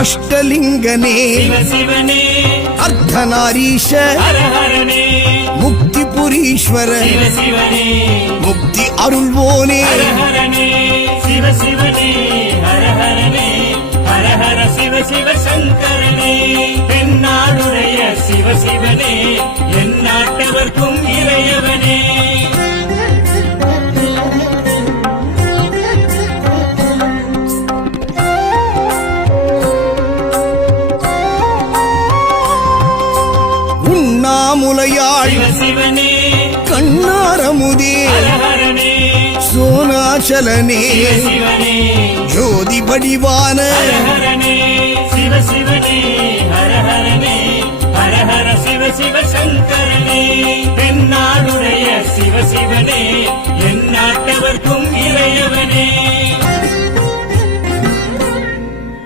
அஷ்டலிங்கனே சிவசிவனே அர்த்தநாரீஷ ஹரஹரனே முக்திபுரீஸ்வர சிவசிவனே முக்தி அருள்வோனே ஹரஹரனே சிவசிவனே ஹரஹரனே ஹரஹர சிவசிவ சங்கரனே தென்னாடுடைய சிவசிவனே என் நாட்டவர்க்கும் இறையவனே உண்ணாமுலையாள் சிவசிவனே கண்ணாரமுதே ஹரஹரனே சோனாச்சலனே சிவசிவனே ஜோதி வடிவான ஹரஹரனே சிவசிவனே ஹரஹரனே ஹரஹர சிவசிவ சங்கரனே தென்னாடுடைய சிவசிவனே என் நாட்டவர்க்கும் இறையவனே